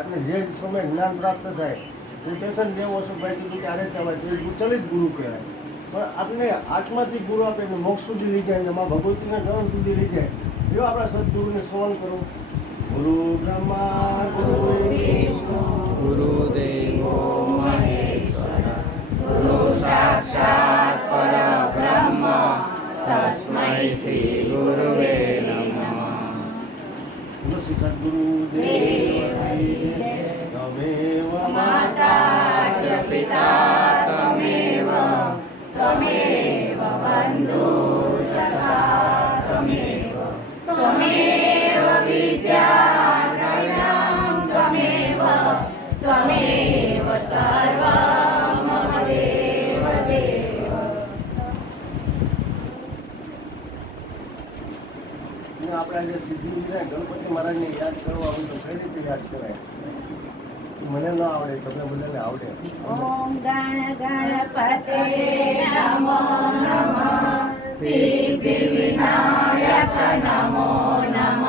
આપણે જે સમય જ્ઞાન પ્રાપ્ત થાય ઇન્ટેન્શન જેવો ભાઈ કીધું કે આરે કહેવાય? એ ચલિત ગુરુ કહેવાય. પણ આપણે આત્માથી ગુરુ આપે એટલે મોક્ષ સુધી લઈ જાય એમાં ભગવતીના ચરણ સુધી લઈ જાય. જો આપણા સદગુરુને સ્મરણ કરો. ગુરુ બ્રહ્મા ગુરુ વિષ્ણુ. ગુરુદેવો મહેશ્વર ગુરુ સાક્ષાત પરબ્રહ્મ તસ્મૈ શ્રી ગુરુવે નમઃ. સદગુરુ દેવ તમેવ માતા અને આપણે જે સિદ્ધિ વિનાયક ગણપતિ મહારાજને યાદ કરવા હોય તો કઈ રીતે યાદ કરાય મને ન આવડે તમને બધાને આવડે ઓમ ગણ ગણપતે નમો નમઃ સિદ્ધિ વિનાયક નમો નમઃ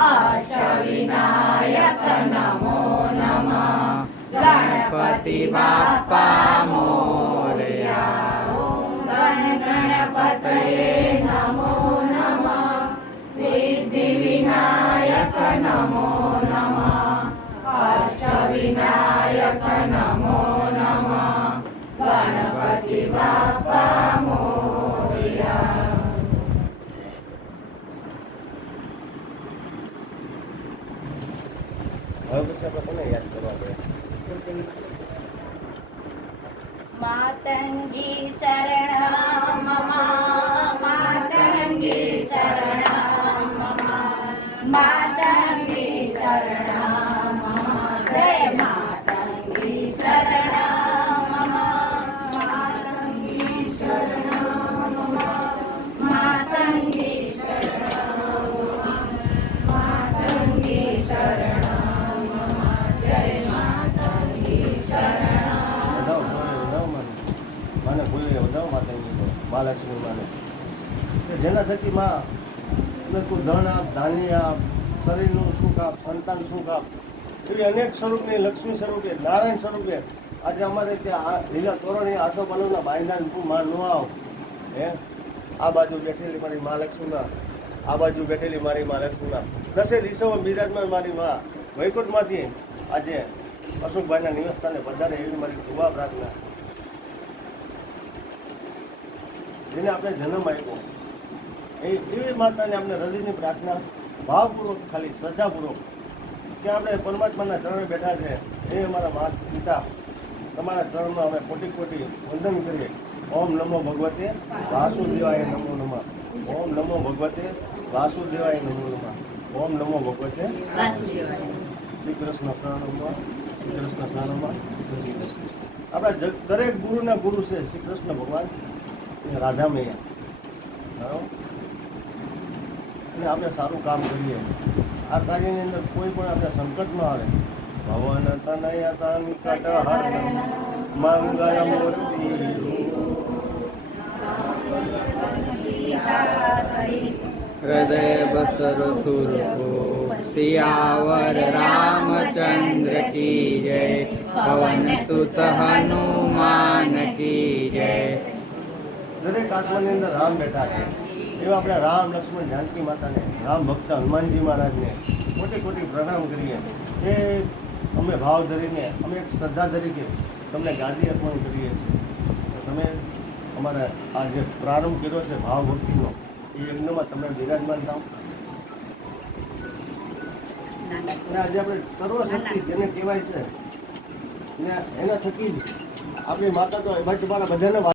અષ્ટ વિનાયક નમો નમો નમઃ અષ્ટ વિનાયક નમો નમઃ ગણપતિ બાપા મોરયા હવે શરણમ માને માને ભૂલી વધાવો માતાજી મહાલક્ષ્મી માને. જેના થકી માં તું ધન આપ, ધાન્ય આપ, શરીરનું સુખ આપ, સંતાન સુખ આપ. એવી અનેક સ્વરૂપની લક્ષ્મી સ્વરૂપે, નારાયણ સ્વરૂપે આજે અમારે ત્યાં લીલા તોરણી આસોપાલવના બાયના તું માં ન આવ. હે? આ બાજુ બેઠેલી મારી મા લક્ષ્મીના આ બાજુ બેઠેલી મારી મહાલક્ષ્મીમાં દસે દિશામાં બિરાજમાન મારી મા વૈકુંઠમાંથી આજે અશોકભાઈના નિવાસસ્થાને વધારે એવી મારી કૃપા પ્રાર્થના. જેને આપણે જન્મ આપ્યો. એ એવી માતાને આપણે હૃદયની પ્રાર્થના ભાવપૂર્વક ખાલી શ્રદ્ધાપૂર્વક કે આપણે પરમાત્માના ચરણે બેઠા છે એ અમારા માત પિતા તમારા ચરણમાં અમે કોટી કોટી વંદન કરીએ. ઓમ નમો ભગવતે વાસુદેવાય નમો નમઃ. ઓમ નમો ભગવતે વાસુદેવાય નમો નમઃ. ઓમ નમો ભગવતે શ્રી કૃષ્ણ શરણમાં શ્રી કૃષ્ણ. શરણમાં આપણા દરેક ગુરુના ગુરુ છે શ્રી કૃષ્ણ ભગવાન. રાધા મૈયા બરાબર? અને આપણે સારું કામ કરીએ. આ કાર્યની અંદર કોઈ પણ આપણે સંકટ ન આવે. ભવન તનય સંકટ હરણ મંગલ મૂર્તિ હૃદય બસર સુર સિયાવર રામચંદ્ર કી જય. પવન સુત હનુમાન કી જય. દરેક આત્માની અંદર રામ બેઠા છે. એવા આપણે રામ લક્ષ્મણ જાનકી માતાને, રામ ભક્ત હનુમાનજી મહારાજને કોટી કોટી પ્રણામ કરીએ. એ અમે ભાવ ધરીને, અમે એક શ્રદ્ધા તરીકે તમને ગાદી અર્પણ કરીએ છીએ. તમે અમારે આ જે પ્રારંભ કર્યો છે ભાવ ભક્તિનો, એ યજ્ઞમાં તમે બિરાજમાન થાવ. અને આજે આપણે સર્વશક્તિ જેને કહેવાય છે ને એના થકી જ આપણી માતા તો એમાં તમારા બધાને